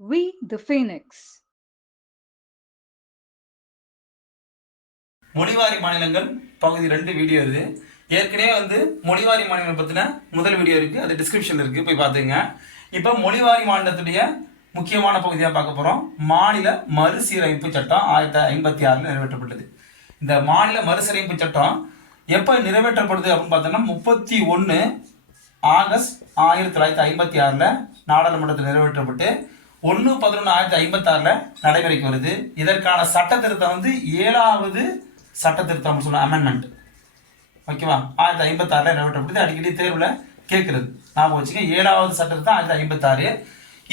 We the Phoenix. மொழிவாரி மாநிலங்கள் பகுதி ரெண்டு வீடியோ இது. ஏற்கனவே வந்து மொழிவாரி மாநிலம் பற்றின முதல் வீடியோ இருக்குது அது டிஸ்கிரிப்ஷனில் இருக்குது போய் பார்த்துங்க இப்போ மொழிவாரி மாநிலத்துடைய முக்கியமான பகுதியாக பார்க்க போகிறோம் மாநில மறுசீரமைப்பு சட்டம் ஆயிரத்தி ஐம்பத்தி ஆறில் நிறைவேற்றப்பட்டது. இந்த மாநில மறுசீரமைப்பு சட்டம் எப்போ நிறைவேற்றப்படுது அப்படின்னு பார்த்தோம்னா முப்பத்தி ஒன்று ஆகஸ்ட் ஆயிரத்தி தொள்ளாயிரத்தி ஐம்பத்தி ஆறில் நாடாளுமன்றத்தில் நிறைவேற்றப்பட்டு ஒன்று பதினொன்று ஆயிரத்தி ஐம்பத்தாறில் நடைமுறைக்கு வருது. இதற்கான சட்ட திருத்தம் வந்து ஏழாவது சட்ட திருத்தம் சொன்ன அமெண்ட்மெண்ட் ஓகேவா? ஆயிரத்தி ஐம்பத்தாறில் நிறைவேற்றப்படுது. அடிக்கடி தேர்வில் கேட்குறது ஞாபகம் வச்சுக்க ஏழாவது சட்ட திருத்தம் ஆயிரத்தி ஐம்பத்தாறு.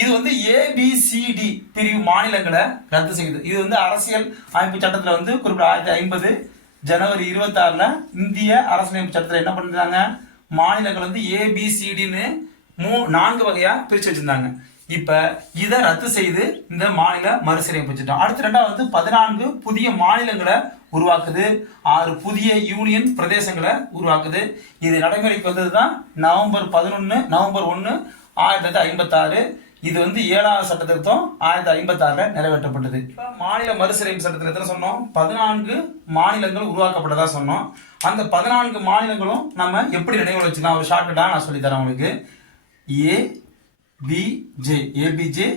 இது வந்து ஏபிசிடி பிரிவு மாநிலங்களை ரத்து செய்யுது. இது வந்து அரசியல் அமைப்பு சட்டத்தில் வந்து குறிப்பிட்ட ஆயிரத்தி ஐம்பது ஜனவரி இருபத்தாறில் இந்திய அரசியலமைப்பு சட்டத்தில் என்ன பண்ணிருந்தாங்க? மாநிலங்கள் வந்து ஏபிசிடின்னு மூ நான்கு வகையாக பிரித்து வச்சிருந்தாங்க. இப்போ இதை ரத்து செய்து இந்த மாநில மறுசீரமைப்பு அடுத்து ரெண்டாவது பதினான்கு புதிய மாநிலங்களை உருவாக்குது. ஆறு புதிய யூனியன் பிரதேசங்களை உருவாக்குது. இது நடைமுறைக்கு வந்தது தான் நவம்பர் பதினொன்று நவம்பர் ஒன்று ஆயிரத்தி தொள்ளாயிரத்தி ஐம்பத்தாறு. இது வந்து ஏழாவது சட்ட திருத்தம் ஆயிரத்தி ஐம்பத்தாறில் நிறைவேற்றப்பட்டது. மாநில மறுசீரமைப்பு சட்டத்தில் எத்தனை சொன்னோம்? பதினான்கு மாநிலங்கள் உருவாக்கப்பட்டதா சொன்னோம். அந்த பதினான்கு மாநிலங்களும் நம்ம எப்படி நினைவு வச்சுக்கலாம்? ஒரு ஷார்ட்கட்டாக நான் சொல்லித்தரேன் உங்களுக்கு. A PJ APJ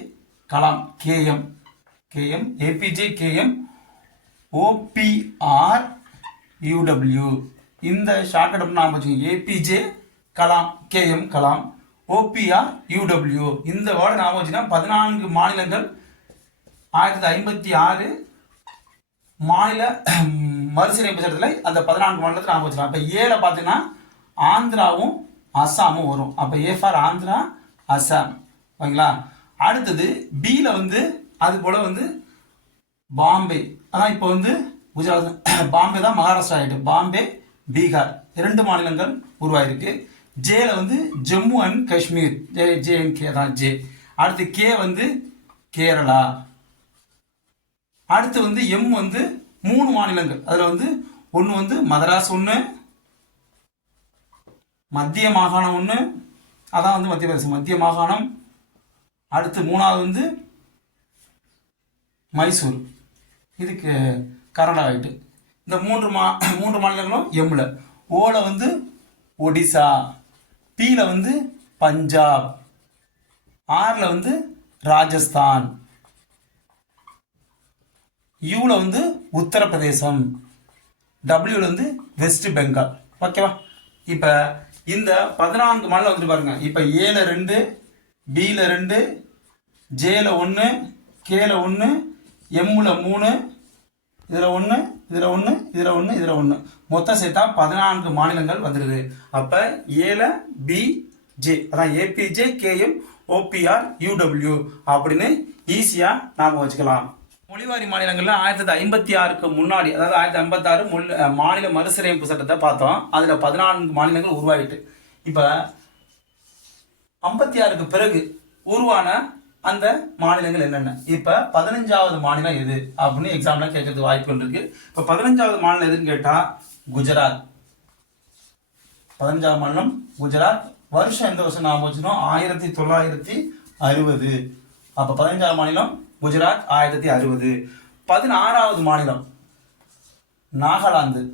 Kalam KM KM APJ KM OPR UW இந்த ஷார்ட்கட் நாம் வச்சுக்கோங்க. APJ Kalam KM Kalam OPR UW இந்த வேர்டு ஞாபகம் வச்சுன்னா பதினான்கு மாநிலங்கள் ஆயிரத்தி ஐம்பத்தி ஆறு மாநில மறுசீரமைப்பு சட்டத்தில் அந்த பதினான்கு மாநிலத்தில் ஞாபகம் வச்சுக்கலாம். இப்போ ஏல பார்த்தீங்கன்னா ஆந்திராவும் அஸ்ஸாமும் வரும். அப்போ ஏ ஃபார் ஆந்திரா அஸ்ஸாம் ஓகேங்களா? அடுத்தது பியில் வந்து அது போல் வந்து பாம்பே. ஆனால் இப்போ வந்து குஜராத் பாம்பே தான் மகாராஷ்டிரா ஆகிட்டு பாம்பே பீகார். இரண்டு மாநிலங்கள் உருவாயிருக்கு. ஜேல வந்து Jammu and Kashmir. J J and K தான் ஜே அடுத்து கே வந்து கேரளா. அடுத்து வந்து எம் வந்து மூணு மாநிலங்கள். அதில் வந்து ஒன்று வந்து மதராஸ் ஒன்று மத்திய மாகாணம் ஒன்று அதான் வந்து மத்திய பிரதேசம். மத்திய மாகாணம் அடுத்து மூணாவது வந்து மைசூர். இதுக்கு கர்நாடகாவிட்டு இந்த மூன்று மா மூன்று மாநிலங்களும் எம்மில் ஓல வந்து ஒடிசா பியில் வந்து பஞ்சாப் ஆறில் வந்து ராஜஸ்தான் யூவில் வந்து உத்தரப்பிரதேசம் டபிள்யூவில் வந்து வெஸ்ட் பெங்கால். ஓகேவா? இப்போ இந்த பதினான்கு மாநிலம் வந்துட்டு பாருங்க. இப்போ ஏல ரெண்டு பியில் ரெண்டு ஜேல ஒன்று கேல ஒன்று எம்மில் மூணு இதில் ஒன்று இதில் ஒன்று இதில் ஒன்று இதில் ஒன்று மொத்தம் சேர்த்தா பதினான்கு மாநிலங்கள் வந்துடுது அப்போ ஏல பி ஜே அதான் ஏபிஜே கேஎம் ஓபிஆர் யூடபிள்யூ அப்படின்னு ஈஸியாக நாம் வச்சுக்கலாம். மொழிவாரி மாநிலங்களில் ஆயிரத்தி தொள்ளாயிரத்தி ஐம்பத்தி ஆறுக்கு முன்னாடி அதாவது ஆயிரத்தி ஐம்பத்தாறு மொழி மாநில மறுசீரமைப்பு சட்டத்தை பார்த்தோம். அதில் பதினான்கு மாநிலங்கள் உருவாயிட்டு இப்போ ஐம்பத்தி ஆறுக்கு பிறகு உருவான அந்த மாநிலங்கள் என்னென்ன? இப்போ பதினஞ்சாவது மாநிலம் எது? அப்படின்னு எக்ஸாம்ல கேட்கறதுக்கு வாய்ப்புகள் இருக்கு. இப்போ பதினஞ்சாவது மாநிலம் எதுன்னு கேட்டால் குஜராத். பதினஞ்சாவது மாநிலம் குஜராத். வருஷம் எந்த வருஷம் ஞாபகம் வச்சுக்கணும்? ஆயிரத்தி தொள்ளாயிரத்தி அறுபது. அப்போ பதினஞ்சாவது மாநிலம் குஜராத் ஆயிரத்தி அறுபது. பதினாறாவது மாநிலம் நாகாலாந்து.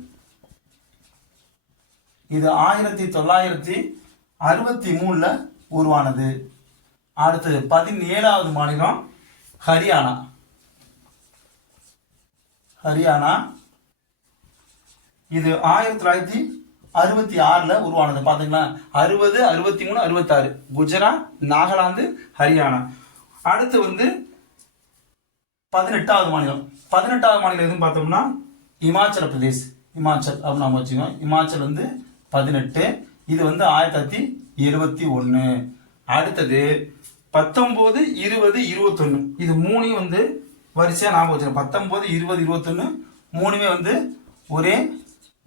இது ஆயிரத்தி தொள்ளாயிரத்தி அறுபத்தி மூணில் உருவானது. அடுத்து பதினேழாவது மாநிலம் ஹரியானா. ஹரியானா இது ஆயிரத்தி தொள்ளாயிரத்தி அறுபத்தி ஆறில் உருவானது. பார்த்தீங்களா அறுபது அறுபத்தி மூணு அறுபத்தாறு. குஜராத் நாகாலாந்து ஹரியானா. அடுத்து வந்து பதினெட்டாவது மாநிலம். பதினெட்டாவது மாநிலம் எதுன்னு பார்த்தோம்னா இமாச்சல பிரதேஷ். இமாச்சல் அப்படின்னு நம்ம வச்சுக்கோம் இமாச்சல் வந்து பதினெட்டு. இது வந்து ஆயிரத்தி தொள்ளாயிரத்தி இருபத்தி ஒன்று அடுத்தது பத்தொம்போது இருபது இருபத்தொன்று இது மூணையும் வந்து வரிசையாக ஞாபகம் வச்சுக்கணும். பத்தொம்போது இருபது இருபத்தொன்று மூணுமே வந்து ஒரே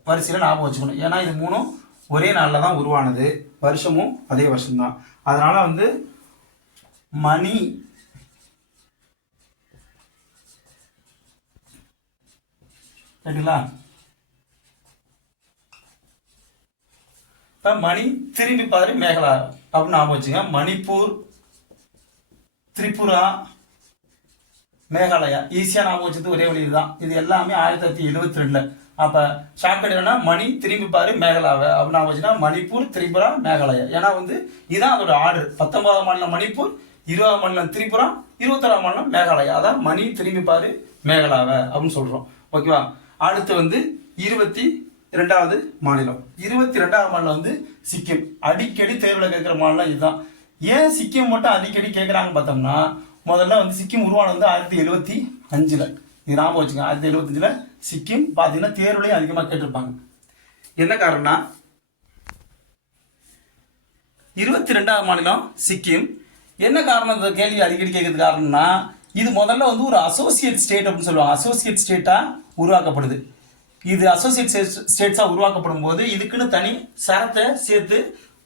வரிசையில் ஞாபகம் வச்சுக்கணும். ஏன்னா இது மூணும் ஒரே நாளில் தான் உருவானது. வருஷமும் அதே வருஷம்தான். அதனால் வந்து மணி சரிங்களா? இப்போ மணி திரும்பி பாரு மேகலா அப்படின்னு ஞாபகம் வச்சுங்க. மணிப்பூர் திரிபுரா மேகாலயா. ஈஸியாக ஞாபகம் வச்சது ஒரே வழி தான் இது எல்லாமே ஆயிரத்தி தொள்ளாயிரத்தி எழுபத்தி ரெண்டில். அப்போ ஷார்ட்கட் என்னன்னா மணி திரும்பி பாரு மேகலாவை அப்படின்னு ஞாபகம் வச்சுன்னா மணிப்பூர் திரிபுரா மேகாலயா. ஏன்னா வந்து இதுதான் அதோட ஆர்டர் பத்தொன்பதாம் மாநிலம் மணிப்பூர் இருபதாம் மாநிலம் திரிபுரா இருபத்தொராம் மாநிலம் மேகாலயா. அதான் மணி திரும்பி பாரு மேகலாவை அப்படின்னு சொல்கிறோம் ஓகேவா? அடுத்து வந்து இருபத்தி ரெண்டாவது மாநிலம். இருபத்தி ரெண்டாவது மாநிலம் வந்து சிக்கிம். அடிக்கடி தேர்வில் கேட்குற மாநிலம் இதுதான். ஏன் சிக்கிம் மட்டும் அடிக்கடி கேட்குறாங்க பார்த்தோம்னா முதல்ல வந்து சிக்கிம் உருவானது வந்து ஆயிரத்தி எழுபத்தி அஞ்சில். இது ஞாபகம் வச்சுக்கோங்க. ஆயிரத்தி எழுபத்தஞ்சில் சிக்கிம் பார்த்தீங்கன்னா தேர்வுலையும் அதிகமாக கேட்டிருப்பாங்க. என்ன காரணம்னா இருபத்தி ரெண்டாவது மாநிலம் சிக்கிம். என்ன காரணம் இந்த கேள்வி அடிக்கடி கேட்கறது காரணம்னா இது முதல்ல வந்து ஒரு அசோசியேட் ஸ்டேட் அப்படின்னு சொல்லுவாங்க. அசோசியேட் ஸ்டேட்டாக உருவாக்கப்படுது. இது அசோசியேட் ஸ்டேட்ஸாக உருவாக்கப்படும் போது இதுக்குன்னு தனி சரத்தை சேர்த்து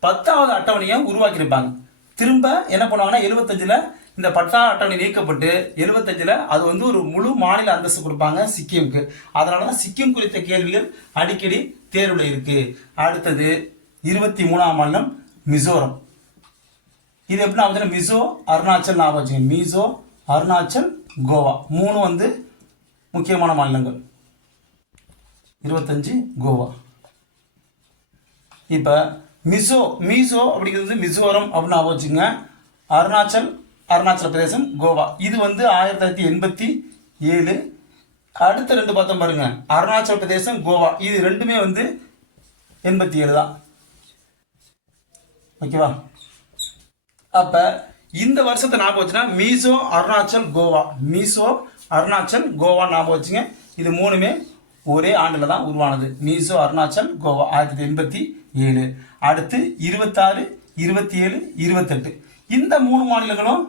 பத்தாவது அட்டவணையை உருவாக்கியிருப்பாங்க. திரும்ப என்ன பண்ணுவாங்கன்னா எழுபத்தஞ்சில் இந்த பத்தாவது அட்டவணை நீக்கப்பட்டு எழுபத்தஞ்சில் அது வந்து ஒரு முழு மாநில அந்தஸ்து கொடுப்பாங்க சிக்கிமுக்கு. அதனால தான் சிக்கிம் குறித்த கேள்விகள் அடிக்கடி தேர்வில் இருக்கு. அடுத்தது இருபத்தி மூணாம் மாநிலம் மிசோரம். இது எப்படின்னா வந்து மிசோ அருணாச்சல் ஞாபகம் மிசோ அருணாச்சல் கோவா. மூணு வந்து முக்கியமான மாநிலங்கள். இருபத்தஞ்சு கோவா. இப்போ மிசோ மிசோ அப்படிங்கிறது மிசோரம் அப்படின்னு ஞாபகம் வச்சுங்க அருணாச்சல் அருணாச்சல பிரதேசம் கோவா. இது வந்து ஆயிரத்தி தொள்ளாயிரத்தி எண்பத்தி ஏழு. அடுத்த ரெண்டு பார்த்தோம் பாருங்க. அருணாச்சல பிரதேசம் கோவா. இது ரெண்டுமே வந்து எண்பத்தி ஏழு தான். ஓகேவா அப்போ இந்த வருஷத்தை ஞாபகம் வச்சுன்னா மீசோ அருணாச்சல் கோவா. மீசோ அருணாச்சல் கோவா ஞாபகம் வச்சுங்க. இது மூணுமே ஒரே ஆண்டில் தான் உருவானது. மீசோ அருணாச்சல் கோவா ஆயிரத்தி தொள்ளாயிரத்தி எண்பத்தி ஏழு. அடுத்து இருபத்தாறு இருபத்தி ஏழு இருபத்தெட்டு. இந்த மூணு மாநிலங்களும்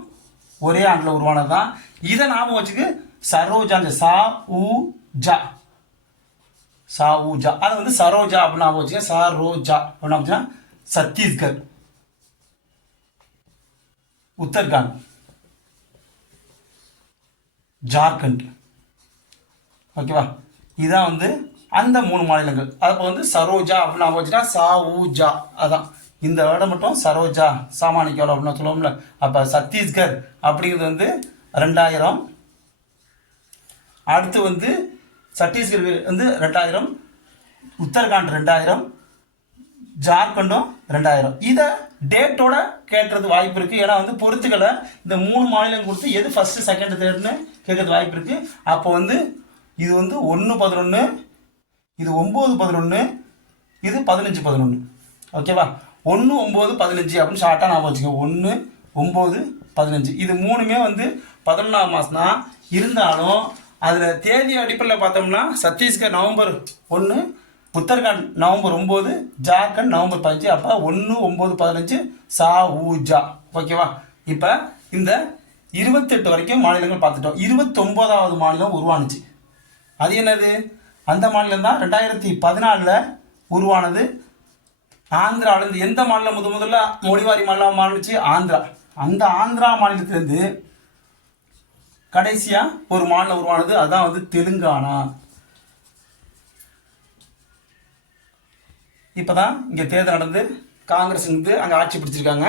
ஒரே ஆண்டில் உருவானது தான். இதை ஞாபகம் வச்சுக்க சரோஜா சா உ ஜா. சா உ ஜா. அது வந்து சரோஜா அப்படின்னு ஞாபகம் வச்சுக்க சரோஜா அப்படின்னு சத்தீஸ்கர். உத்தரகாண்ட். ஜார்க்கண்ட். ஓகேவா? இதான் வந்து அந்த மூணு மாநிலங்கள். அப்போ வந்து சரோஜா அப்படின்னு ஞாபகம் வச்சுட்டா சா ஊ ஜா அதான். இந்த வேர்டை மட்டும் சரோஜா சாமானிக்கோட அப்படின்னு சொல்லுவோம்ல. அப்போ சத்தீஸ்கர் அப்படிங்கிறது வந்து ரெண்டாயிரம். அடுத்து வந்து சத்தீஸ்கர் வந்து ரெண்டாயிரம். உத்தரகாண்ட் ரெண்டாயிரம். ஜார்க்கண்டும் ரெண்டாயிரம். இதை டேட்டோட கேட்கறது வாய்ப்பு இருக்குது ஏன்னா வந்து பொறுத்துக்களை இந்த மூணு மாநிலம் கொடுத்து எது ஃபஸ்ட்டு செகண்ட் தேர்ட்னு கேட்கறது வாய்ப்பு இருக்குது அப்போ வந்து இது வந்து ஒன்று பதினொன்று இது ஒம்பது பதினொன்று இது பதினஞ்சு பதினொன்று ஓகேவா ஒன்று ஒம்பது பதினஞ்சு அப்படின்னு ஷார்ட்டாக நான் வச்சுக்கோங்க ஒன்று ஒம்பது பதினஞ்சு. இது மூணுமே வந்து பதினொன்றாம் மாதம் தான் இருந்தாலும் அதில் தேதி அடிப்படையில் பார்த்தோம்னா சத்தீஸ்கர் நவம்பர் ஒன்று உத்தரகாண்ட் நவம்பர் ஒம்பது ஜார்க்கண்ட் நவம்பர் பதினஞ்சு அப்போ ஒன்று ஒம்பது பதினஞ்சு சா ஊ ஜா. ஓகேவா? இப்போ இந்த இருபத்தெட்டு வரைக்கும் மாநிலங்கள் பார்த்துட்டோம். இருபத்தொம்போதாவது மாநிலம் உருவானுச்சு. அது என்னது? அந்த மாநிலம் தான் ரெண்டாயிரத்தி பதினாலில் உருவானது. ஆந்திராவிலேருந்து எந்த மாநிலம் முத முதல்ல மொழிவாரி மாநிலம் மாறிச்சு? ஆந்திரா. அந்த ஆந்திரா மாநிலத்திலேருந்து கடைசியாக ஒரு மாநிலம் உருவானது. அதான் வந்து தெலுங்கானா. இப்போ தான் இங்கே தேர்தல் நடந்து காங்கிரஸ் வந்து அங்கே ஆட்சி பிடிச்சிருக்காங்க.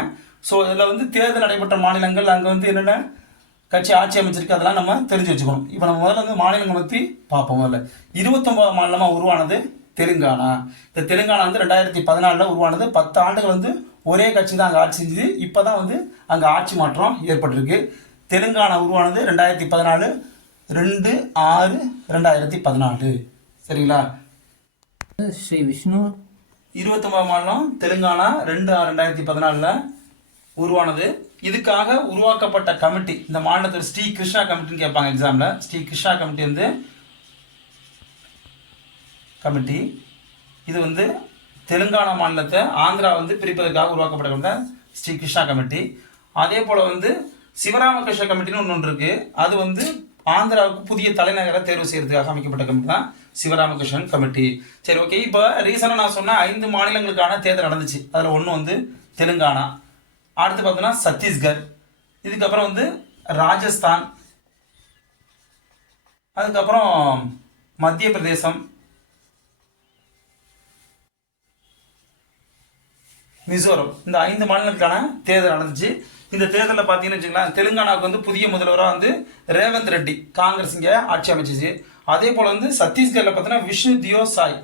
ஸோ இதில் வந்து தேர்தல் நடைபெற்ற மாநிலங்கள் அங்கே வந்து என்னென்ன கட்சி ஆட்சி அமைச்சிருக்கு அதெல்லாம் நம்ம தெரிஞ்சு வச்சுக்கணும். இப்போ நம்ம முதல்ல வந்து மாநிலங்கள் பற்றி பார்ப்போம் முதல்ல. இருபத்தொம்பது மாநிலமாக உருவானது தெலுங்கானா. இந்த தெலுங்கானா வந்து ரெண்டாயிரத்தி பதினாலில் உருவானது. பத்து ஆண்டுகள் வந்து ஒரே கட்சி தான் அங்கே ஆட்சி செஞ்சுது. இப்போ தான் வந்து அங்கே ஆட்சி மாற்றம் ஏற்பட்டிருக்கு. தெலுங்கானா உருவானது ரெண்டாயிரத்தி பதினாலு ரெண்டு ஆறு ரெண்டாயிரத்தி பதினாலு. சரிங்களா? ஸ்ரீ விஷ்ணு. இருபத்தொன்பது மாநிலம் தெலுங்கானா ரெண்டு ஆறு ரெண்டாயிரத்தி பதினாலில் உருவானது. இதுக்காக உருவாக்கப்பட்ட கமிட்டி இந்த மாநிலத்தில் ஸ்ரீ கிருஷ்ணா கமிட்டின்னு கேட்பாங்க எக்ஸாமில் ஸ்ரீ கிருஷ்ணா கமிட்டி வந்து கமிட்டி. இது வந்து தெலுங்கானா மாநிலத்தை ஆந்திரா வந்து பிரிப்பதற்காக உருவாக்கப்பட்ட கமிட்டி ஸ்ரீ கிருஷ்ணா கமிட்டி. அதே போல் வந்து சிவராமகிருஷ்ண கமிட்டின்னு ஒன்று ஒன்று இருக்குது அது வந்து ஆந்திராவுக்கு புதிய தலைநகரை தேர்வு செய்யறதுக்காக அமைக்கப்பட்ட கமிட்டி தான் சிவராமகிருஷ்ணன் கமிட்டி சரி ஓகே இப்போ ரீசனாக நான் சொன்ன ஐந்து மாநிலங்களுக்கான தேர்தல் நடந்துச்சு. அதில் ஒன்று வந்து தெலுங்கானா. அடுத்து பார்த்தோன்னா சத்தீஸ்கர். இதுக்கப்புறம் வந்து ராஜஸ்தான். அதுக்கப்புறம் மத்திய பிரதேசம். மிசோரம். இந்த ஐந்து மாநிலங்களுக்கான தேர்தல் நடந்துச்சு. இந்த தேர்தலில் பார்த்தீங்கன்னு வச்சுக்கலாம் தெலுங்கானாவுக்கு வந்து புதிய முதல்வராக வந்து ரேவந்த் ரெட்டி காங்கிரஸ் இங்கே ஆட்சி அமைச்சிச்சு. அதே போல் வந்து சத்தீஸ்கரில் பார்த்தீங்கன்னா விஷ்ணு தியோ சாய்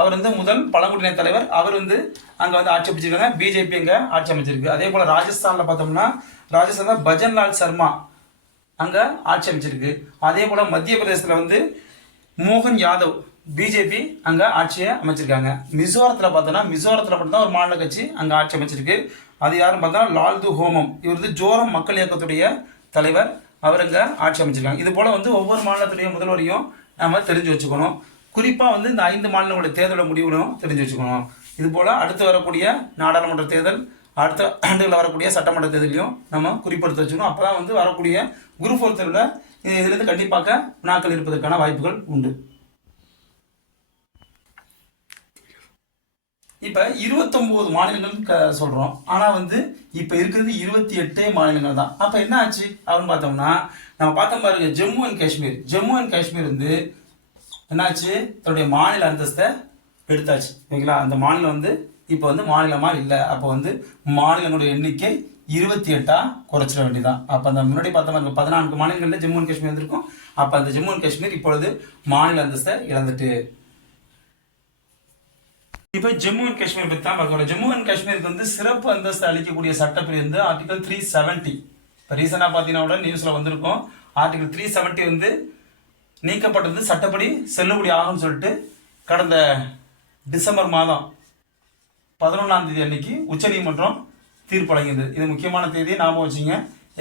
அவர் வந்து முதல் பழங்குடியின தலைவர். அவர் வந்து அங்கே வந்து ஆட்சி அமைச்சிருக்காங்க. பிஜேபி அங்கே ஆட்சி அமைச்சிருக்கு. அதே போல் ராஜஸ்தானில் பார்த்தோம்னா ராஜஸ்தான் பஜன்லால் சர்மா அங்கே ஆட்சி அமைச்சிருக்கு. அதே போல் மத்திய பிரதேசத்தில் வந்து மோகன் யாதவ் பிஜேபி அங்கே ஆட்சியை அமைச்சிருக்காங்க. மிசோரத்தில் பார்த்தோன்னா மிசோரத்தில் மட்டும்தான் ஒரு மாநில கட்சி அங்கே ஆட்சி அமைச்சிருக்கு. அது யாருன்னு பார்த்தா லால்து ஹோமம். இவர் வந்து ஜோரம் மக்கள் இயக்கத்துடைய தலைவர். அவர் அங்கே ஆட்சி அமைச்சிருக்காங்க. இது போல் வந்து ஒவ்வொரு மாநிலத்துடைய முதல்வரையும் நம்ம தெரிஞ்சு வச்சுக்கணும். குறிப்பாக வந்து இந்த ஐந்து மாநிலங்களுடைய தேர்தல் முடிவுகளும் தெரிஞ்சு வச்சுக்கணும். இது போல் அடுத்து வரக்கூடிய நாடாளுமன்ற தேர்தல் அடுத்த ஆண்டுகளில் வரக்கூடிய சட்டமன்ற தேர்தலையும் நம்ம குறிப்பெடுத்து வச்சுக்கணும். அப்போ தான் வந்து வரக்கூடிய குரு ஃபோர் பொறுத்தவரை இதுலேருந்து கண்டிப்பாக வினாக்கள் இருப்பதற்கான வாய்ப்புகள் உண்டு. இப்போ இருபத்தொம்போது மாநிலங்கள் க சொல்கிறோம் ஆனால் வந்து இப்போ இருக்கிறது இருபத்தி எட்டே மாநிலங்கள் தான். அப்போ என்ன ஆச்சு? அப்படின்னு பார்த்தோம்னா நம்ம பார்த்தோம் பாருங்க ஜம்மு அண்ட் காஷ்மீர். ஜம்மு அண்ட் காஷ்மீர் வந்து என்னாச்சு? தன்னுடைய மாநில அந்தஸ்தை எடுத்தாச்சு. ஓகேங்களா? அந்த மாநிலம் வந்து இப்போ வந்து மாநிலமாக இல்லை. அப்போ வந்து மாநிலங்களுடைய எண்ணிக்கை இருபத்தி எட்டாக குறைச்சிட வேண்டியதான் அப்போ அந்த முன்னாடி பார்த்த மாதிரி பதினான்கு மாநிலங்களில் ஜம்மு அண்ட் காஷ்மீர் வந்திருக்கும். அப்போ அந்த ஜம்மு அண்ட் காஷ்மீர் இப்பொழுது மாநில அந்தஸ்தை இழந்துட்டு இப்போ ஜம்மு அண்ட் காஷ்மீர் பற்றி தான் பார்க்க போகிறோம் ஜம்மு அண்ட் காஷ்மீருக்கு வந்து சிறப்பு அந்தஸ்து அளிக்கக்கூடிய சட்டப்பிரிவு வந்து ஆர்டிகல் த்ரீ செவன்ட்டி இப்போ ரீசனாக பார்த்தீங்கன்னா கூட நியூஸில் வந்திருக்கும். ஆர்டிகல் த்ரீ செவன்ட்டி வந்து நீக்கப்பட்டது சட்டப்படி செல்லுபடி ஆகும்னு சொல்லிட்டு கடந்த டிசம்பர் மாதம் பதினொன்றாம் தேதி அன்னைக்கு உச்சநீதிமன்றம் தீர்ப்பு வழங்கியது. இது முக்கியமான தேதி. ஞாபகம் வச்சுங்க.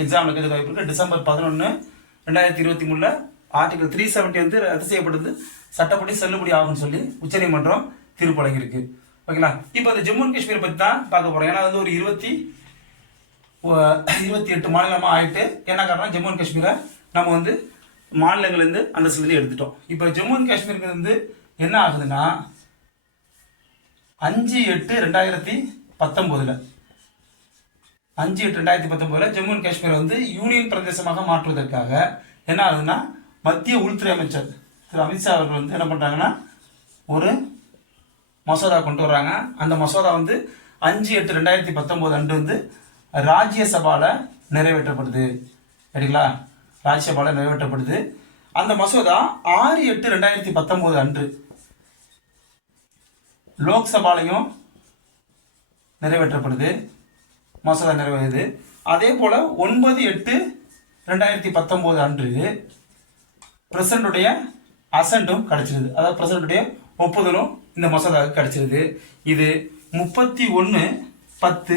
எக்ஸாமில் கேட்க வாய்ப்பு இருக்குது டிசம்பர் பதினொன்று ரெண்டாயிரத்தி இருபத்தி மூணில் ஆர்டிகல் த்ரீ செவன்ட்டி வந்து ரத்து செய்யப்பட்டது சட்டப்படி செல்லுபடி ஆகும்னு சொல்லி உச்சநீதிமன்றம் தீர்ப்பு வழங்கியிருக்கு ஓகேங்களா? இப்போ இந்த ஜம்மு அண்ட் காஷ்மீர் பற்றி தான் பார்க்க போகிறோம் ஏன்னா வந்து ஒரு இருபத்தி இருபத்தி எட்டு மாநிலமாக ஆயிட்டு என்ன காரணம் ஜம்மு அண்ட் காஷ்மீரை நம்ம வந்து மாநிலங்கள்லேருந்து அந்த சிலதி எடுத்துட்டோம். இப்போ ஜம்மு அண்ட் காஷ்மீருக்கு வந்து என்ன ஆகுதுன்னா அஞ்சு எட்டு ரெண்டாயிரத்தி பத்தொம்போதில் அஞ்சு எட்டு ரெண்டாயிரத்தி பத்தொம்போதில் ஜம்மு அண்ட் காஷ்மீர் வந்து யூனியன் பிரதேசமாக மாற்றுவதற்காக என்ன ஆகுதுன்னா மத்திய உள்துறை அமைச்சர் திரு அமித்ஷா அவர்கள் வந்து என்ன பண்ணுறாங்கன்னா ஒரு மசோதா கொண்டு வர்றாங்க. அந்த மசோதா வந்து அஞ்சு எட்டு ரெண்டாயிரத்தி பத்தொம்போது அன்று வந்து ராஜ்யசபாவில் நிறைவேற்றப்படுது. சரிங்களா? ராஜ்யசபாவில் நிறைவேற்றப்படுது. அந்த மசோதா ஆறு எட்டு ரெண்டாயிரத்தி பத்தொம்போது அன்று லோக்சபாலையும் நிறைவேற்றப்படுது. மசோதா நிறைவேறுது. அதே போல் ஒன்பது எட்டு ரெண்டாயிரத்தி பத்தொம்போது அன்று பிரசிடண்டுடைய அசண்டும் கிடச்சிருது. அதாவது பிரசிடண்டுடைய ஒப்புதலும் இந்த மசோதாவுக்கு கிடைச்சிருது. இது முப்பத்தி ஒன்று பத்து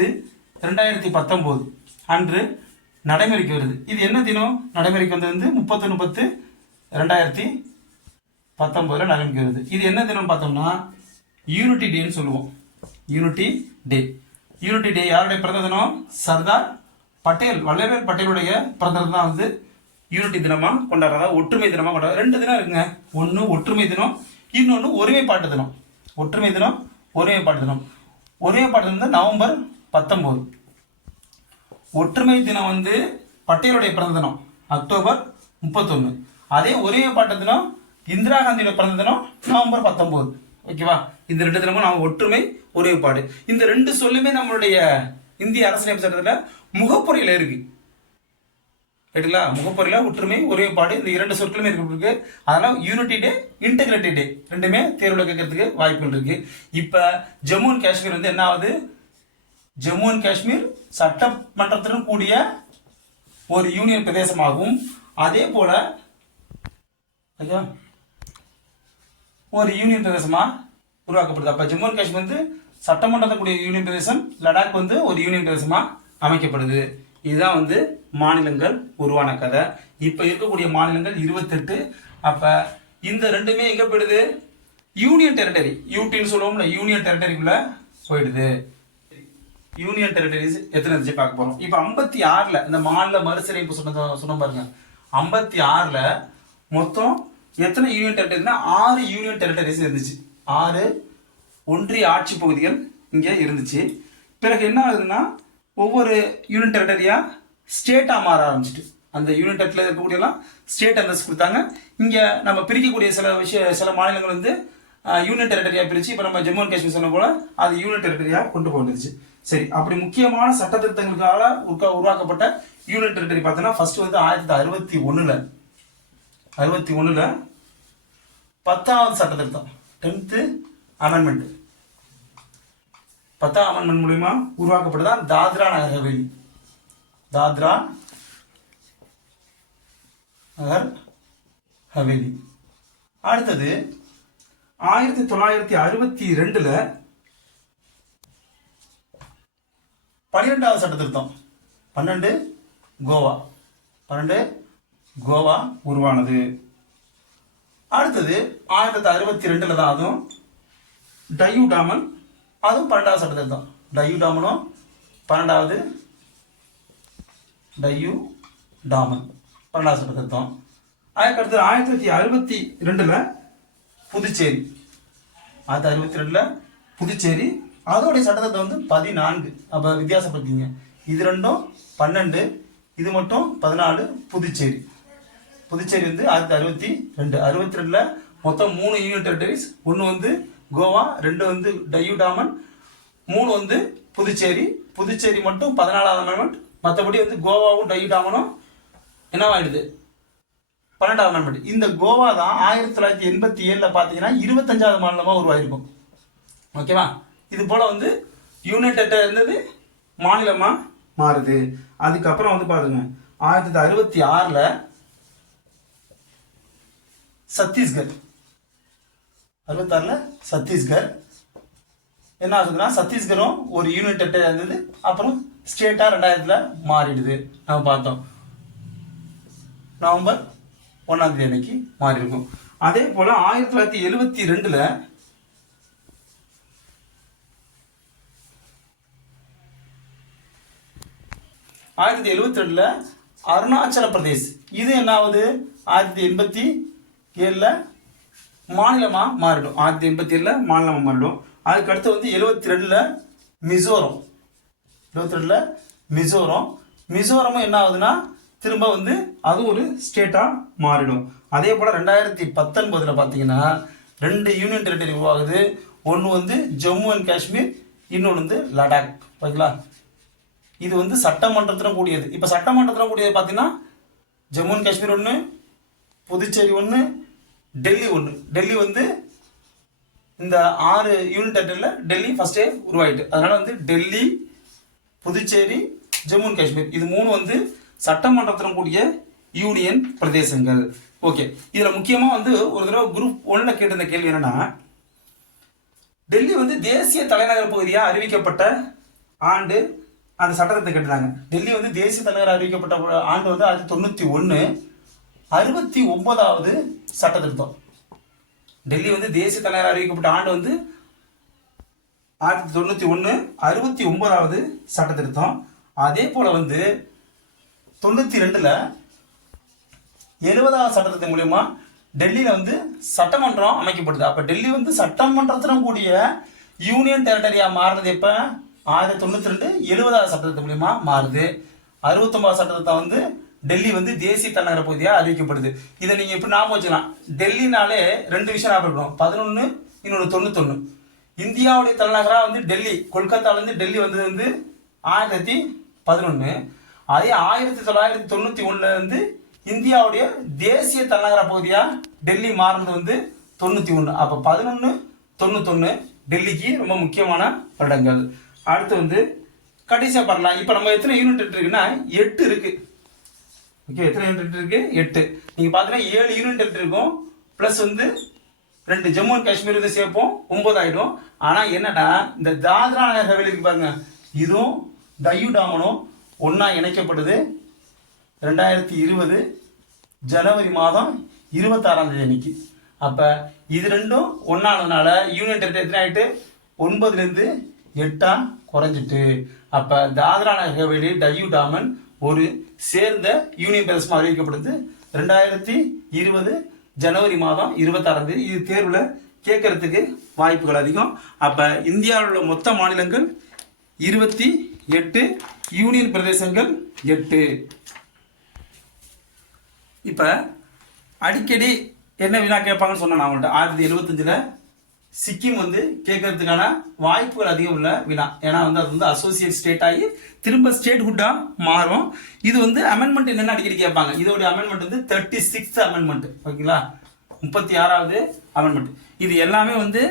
ரெண்டாயிரத்தி பத்தொம்போது. அன்று நடைமுறைக்கு வருது. இது என்ன தினம்? நடைமுறைக்கு வந்தது வந்து முப்பத்தொன்று பத்து ரெண்டாயிரத்தி பத்தொம்போதில் நடைமுறைக்கு வருது. இது என்ன தினம் பார்த்தோம்னா யூனிட்டி டேன்னு சொல்லுவோம். யூனிட்டி டே யூனிட்டி டே யாருடைய பிறந்த தினம்? சர்தார் பட்டேல் வல்லபாய் பட்டேலுடைய பிறந்த தான் வந்து யூனிட்டி தினமாக கொண்டாடுறதா? ஒற்றுமை தினமாக கொண்டாடுற ரெண்டு தினம் இருக்குங்க. ஒன்று ஒற்றுமை தினம் இன்னொன்று ஒருமைப்பாட்டு தினம். ஒற்றுமை தினம் ஒருமைப்பாடு தினம். ஒருமைப்பாடு தினம் வந்து நவம்பர் பத்தொம்போது ஒற்றுமை தினம் வந்து பட்டேலுடைய பிறந்த தினம் அக்டோபர் முப்பத்தொன்று அதே ஒருமைப்பாட்டு தினம் இந்திரா காந்தியோட பிறந்த தினம் நவம்பர் பத்தொம்போது ஓகேவா? இந்த ரெண்டு தினமும் நாம் ஒற்றுமை ஒருமைப்பாடு இந்த ரெண்டு சொல்லுமே நம்மளுடைய இந்திய அரசியலமைப்பு சட்டத்தில் முகப்புரையில் இருக்குது ரைட்டுங்களா? முகப்பொருளில் ஒற்றுமை ஒருமைப்பாடு இந்த இரண்டு சொற்களுமே இருக்கு அதனால யூனிட்டி டே இன்டெகிரிட்டி டே ரெண்டுமே தேர்வில் கேட்கறதுக்கு வாய்ப்புகள் இருக்கு இப்போ ஜம்மு அண்ட் காஷ்மீர் வந்து என்ன ஆகுது? ஜம்மு அண்ட் காஷ்மீர் சட்டமன்றத்துடன் கூடிய ஒரு யூனியன் பிரதேசமாகும். அதே போல ஐயா ஒரு யூனியன் பிரதேசமா உருவாக்கப்படுது. அப்போ ஜம்மு அண்ட் காஷ்மீர் வந்து சட்டமன்றத்தில் கூடிய யூனியன் பிரதேசம் லடாக் வந்து ஒரு யூனியன் பிரதேசமா அமைக்கப்படுது. இதுதான் வந்து மாநிலங்கள் உருவான கதை. இப்போ இருக்கக்கூடிய மாநிலங்கள் இருபத்தெட்டு. அப்போ இந்த ரெண்டுமே எங்கே போயிடுது? யூனியன் டெரிட்டரி யூடின்னு சொல்லுவோம்ல யூனியன் டெரிட்டரிக்குள்ளே போயிடுது. யூனியன் டெரிட்டரிஸ் எத்தனை இருந்துச்சு பார்க்க போகிறோம் இப்போ ஐம்பத்தி ஆறில் இந்த மாநில மறுசீரமைப்பு சொன்ன சொன்ன பாருங்க. ஐம்பத்தி ஆறில் மொத்தம் எத்தனை யூனியன் டெரிட்டரினா ஆறு யூனியன் டெரிட்டரிஸ் இருந்துச்சு. ஆறு ஒன்றிய ஆட்சி பகுதிகள் இங்கே இருந்துச்சு. பிறகு என்ன ஆகுதுன்னா ஒவ்வொரு யூனியன் டெரிட்டரியாக ஸ்டேட்டாக மாற ஆரம்பிச்சிட்டு அந்த யூனிட் டெரிட்டரியில் இருக்கக்கூடியலாம் ஸ்டேட் அந்தஸ்து கொடுத்தாங்க. இங்கே நம்ம பிரிக்கக்கூடிய சில விஷய சில மாநிலங்கள் வந்து யூனியன் டெரிட்டரியாக பிரித்து இப்போ நம்ம ஜம்மு அண்ட் காஷ்மீர் சொன்ன போல அது யூனியன் டெரிட்டரியாக கொண்டு போயிருந்துச்சு. சரி அப்படி முக்கியமான சட்ட திருத்தங்களுக்காக உருக்கா- உருவாக்கப்பட்ட யூனியன் டெரிட்டரி பார்த்தோன்னா ஃபர்ஸ்ட் வந்து ஆயிரத்தி தொள்ளாயிரத்தி அறுபத்தி ஒன்றில் அறுபத்தி ஒன்றில் பத்தாவது சட்ட திருத்தம் டென்த்து அமெண்ட்மெண்ட் பத்தாம் அமெண்ட்மெண்ட் மூலியமா உருவாக்கப்பட்டதான் தாத்ரா நகர் ஹவேலி. தாத்ரா நகர் ஹவேலி அடுத்தது ஆயிரத்தி தொள்ளாயிரத்தி அறுபத்தி ரெண்டுல பன்னிரெண்டாவது சட்ட திருத்தம் பன்னெண்டு கோவா. பன்னெண்டு கோவா உருவானது. அடுத்தது ஆயிரத்தி தொள்ளாயிரத்தி அறுபத்தி ரெண்டுல தான் அதுவும் டயூ டாமன் அதுவும் பன்னெண்டாவது சட்ட திருத்தம் டயூ டாமனும் பன்னெண்டாவது டயூ டாமன். பன்னெண்டாவது சட்ட திருத்தம் அதுக்கடுத்து ஆயிரத்தி தொள்ளாயிரத்தி அறுபத்தி ரெண்டில் புதுச்சேரி. ஆயிரத்தி அறுபத்தி ரெண்டில் புதுச்சேரி. அதோடைய சட்டத்தை வந்து பதினான்கு. அப்போ வித்தியாசப்படுத்திங்க. இது ரெண்டும் பன்னெண்டு இது மட்டும் பதினாலு புதுச்சேரி. புதுச்சேரி வந்து ஆயிரத்தி அறுபத்தி ரெண்டு. அறுபத்தி ரெண்டில் மொத்தம் மூணு யூனியன் டெரிட்டரிஸ். ஒன்று வந்து கோவா ரெண்டு வந்து டையூ டாமன். மூணு வந்து புதுச்சேரி. புதுச்சேரி மட்டும் பதினாலாவது அமெண்ட்மெண்ட் மற்றபடி வந்து கோவாவும் டையூ ஆகணும் என்னவாயிடுது பன்னெண்டாவது அமெண்ட்மெண்ட் இந்த கோவா தான் ஆயிரத்தி தொள்ளாயிரத்தி எண்பத்தி ஏழில் பார்த்தீங்கன்னா இருபத்தஞ்சாவது மாநிலமாக உருவாயிருக்கும். ஓகேவா இது போல் வந்து யூனிட் இருந்தது மாநிலமாக மாறுது. அதுக்கப்புறம் வந்து பாருங்க ஆயிரத்தி தொள்ளாயிரத்தி அறுபத்தி ஆறில் சத்தீஸ்கர். அறுபத்தாறில் சத்தீஸ்கர். என்ன ஆகுதுன்னா சத்தீஸ்கரும் ஒரு யூனிட் இருந்தது. அப்புறம் ஸ்டேட்டாக ரெண்டாயிரத்தில் மாறிடுது. நம்ம பார்த்தோம். நவம்பர் ஒன்றாம் தேதி அன்னைக்கு மாறி இருக்கும் அதே போல் ஆயிரத்தி தொள்ளாயிரத்தி எழுபத்தி ரெண்டில் ஆயிரத்தி எழுபத்தி ரெண்டில் அருணாச்சல பிரதேஷ். இது என்ன ஆகுது? ஆயிரத்தி எண்பத்தி ஏழில் மாநிலமாக மாறிடும். ஆயிரத்தி எண்பத்தி ஏழில் மாநிலமாக மாறிடும். அதுக்கு அடுத்து வந்து எழுபத்தி ரெண்டில் மிசோரம். எழுபத்தி ரெண்டில் மிசோரம். மிசோரமும் என்ன ஆகுதுன்னா திரும்ப வந்து அதுவும் ஒரு ஸ்டேட்டாக மாறிடும். அதே போல் ரெண்டாயிரத்தி பத்தொன்பதில் பார்த்தீங்கன்னா ரெண்டு யூனியன் டெரிட்டரி உருவாகுது. ஒன்று வந்து ஜம்மு அண்ட் காஷ்மீர் இன்னொன்று வந்து லடாக். ஓகேங்களா? இது வந்து சட்டமன்றத்திலும் கூடியது. இப்போ சட்டமன்றத்திலும் கூடியது பார்த்தீங்கன்னா ஜம்மு அண்ட் காஷ்மீர் ஒன்று புதுச்சேரி ஒன்று டெல்லி ஒன்று டெல்லி வந்து இந்த ஆறு யூனிட் டெரிட்டரியில் டெல்லி ஃபஸ்ட்டே உருவாயிட்டு. அதனால் வந்து டெல்லி புதுச்சேரி ஜம்மு அண்ட் காஷ்மீர். இது மூணு வந்து சட்டமன்றத்திலும் கூடிய யூனியன் பிரதேசங்கள். ஓகே இதில் முக்கியமாக வந்து ஒரு தடவை குரூப் ஒன்றில் கேட்டிருந்த கேள்வி என்னென்னா டெல்லி வந்து தேசிய தலைநகர் பகுதியாக அறிவிக்கப்பட்ட ஆண்டு? அந்த சட்டத்தை கேட்டிருந்தாங்க. டெல்லி வந்து தேசிய தலைநகர் அறிவிக்கப்பட்ட ஆண்டு வந்து ஆயிரத்தி தொண்ணூற்றி ஒன்று அறுபத்தி ஒன்பதாவது சட்ட திருத்தம் டெல்லி வந்து தேசிய தலைவர் அறிவிக்கப்பட்ட ஆண்டு வந்து ஆயிரத்தி தொண்ணூற்றி ஒன்று அறுபத்தி ஒன்பதாவது சட்ட திருத்தம் அதே போல் வந்து தொண்ணூற்றி ரெண்டில் எழுபதாவது சட்டத்தின் மூலியமா டெல்லியில் வந்து சட்டமன்றம் அமைக்கப்படுது. அப்போ டெல்லி வந்து சட்டமன்றத்திலும் கூடிய யூனியன் டெரிட்டரியாக மாறுறது எப்போ? ஆயிரத்தி தொண்ணூற்றி ரெண்டு எழுபதாவது சட்டத்தின் மூலியமா மாறுது. அறுபத்தொன்பதாவது சட்டத்தை வந்து டெல்லி வந்து தேசிய தலைநகர பகுதியாக அறிவிக்கப்படுது. இதை நீங்கள் எப்படி ஞாபகம் வச்சுக்கலாம். டெல்லினாலே ரெண்டு விஷயம் ஞாபகம் இருக்கணும். பதினொன்று இன்னொன்று தொண்ணூத்தொன்று இந்தியாவுடைய தலைநகராக வந்து டெல்லி. கொல்கத்தாலேருந்து டெல்லி வந்தது வந்து ஆயிரத்தி பதினொன்று அதே ஆயிரத்தி தொள்ளாயிரத்தி தொண்ணூற்றி ஒன்றில் வந்து இந்தியாவுடைய தேசிய தலைநகர பகுதியாக டெல்லி மாறினது வந்து தொண்ணூற்றி ஒன்று அப்போ பதினொன்று தொண்ணூத்தொன்று டெல்லிக்கு ரொம்ப முக்கியமான வருடங்கள். அடுத்து வந்து கடைசியாக பார்க்கலாம் இப்போ நம்ம எத்தனை யூனிட் இருக்குன்னா எட்டு இருக்குது ஓகே எத்தனை யூனிட் இருக்கு? எட்டு. நீங்க பாத்தீங்கன்னா ஏழு யூனிட் இருக்கும் ப்ளஸ் வந்து ரெண்டு. ஜம்மு அண்ட் காஷ்மீர் வந்து சேர்ப்போம். ஒன்பது ஆயிடும் ஆனா என்னன்னா இந்த தாத்ரா நகர் ஹவேலி இருக்கு பாருங்க. இதுவும் டையூ டாமனும் ஒன்றா இணைக்கப்படுது. ரெண்டாயிரத்தி இருபது ஜனவரி மாதம் இருபத்தாறாம் தேதி அன்னைக்கு. அப்ப இது ரெண்டும் ஒன்னானதுனால யூனியன் டெரிட்டரி எத்தனை ஆயிட்டு? ஒன்பதுலேருந்து எட்டா குறைஞ்சிட்டு. அப்ப தாத்ரா நகர் ஹவேலி டையூ டாமன் ஒரு சேர்ந்த யூனியன் பிரதேசமாக அறிவிக்கப்படுது. ரெண்டாயிரத்தி இருபது ஜனவரி மாதம் இருபத்தாறாம் தேதி இது தேர்வில் கேட்கறதுக்கு வாய்ப்புகள் அதிகம். அப்போ இந்தியாவில் உள்ள மொத்த மாநிலங்கள் இருபத்தி எட்டு யூனியன் பிரதேசங்கள் எட்டு. இப்போ அடிக்கடி என்ன வினா கேட்பாங்கன்னு சொன்னேன் நான் உங்கள்கிட்ட ஆயிரத்தி எழுபத்தஞ்சில் சிக்கிம் வந்து கேட்கறதுக்கான வாய்ப்புகள் அதிகம் உள்ள வினா. ஏன்னா வந்து அது வந்து அசோசியேட் ஸ்டேட் ஆகி திரும்ப ஸ்டேட் ஹுட்டாக மாறும். இது வந்து அமெண்ட்மெண்ட் என்னென்னு அடிக்கடி கேட்பாங்க. இதோட அமெண்ட்மெண்ட் வந்து தேர்ட்டி சிக்ஸ்த் அமெண்ட்மெண்ட் ஓகேங்களா? முப்பத்தி ஆறாவது அமெண்ட்மெண்ட் இது எல்லாமே வந்து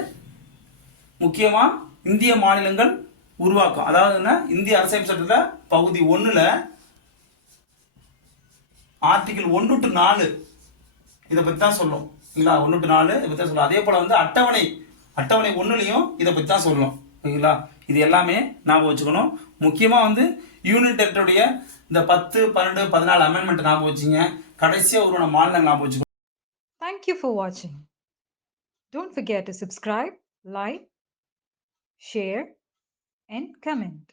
முக்கியமாக இந்திய மாநிலங்கள் உருவாக்கும். அதாவது என்ன? இந்திய அரசியல் சட்டத்தில் பகுதி ஒன்றில் ஆர்டிகிள் ஒன்று டு நாலு இதை பற்றி தான் சொல்லும். இல்லைங்களா ஒன்று டு நாலு இதை பற்றி தான் சொல்லும். அதே போல் வந்து அட்டவணை அட்டவணை ஒன்றுலையும் இதை பற்றி தான் சொல்லணும். ஓகேங்களா இது எல்லாமே ஞாபகம் வச்சுக்கணும். முக்கியமாக வந்து யூனிட் டெரிட்டோடைய இந்த பத்து பன்னெண்டு பதினாலு அமெண்ட்மெண்ட் ஞாபகம் வச்சுங்க. கடைசியாக உருவான மாநிலம் ஞாபகம் வச்சுக்கணும். Thank you for don't Don't forget to subscribe, like, share and comment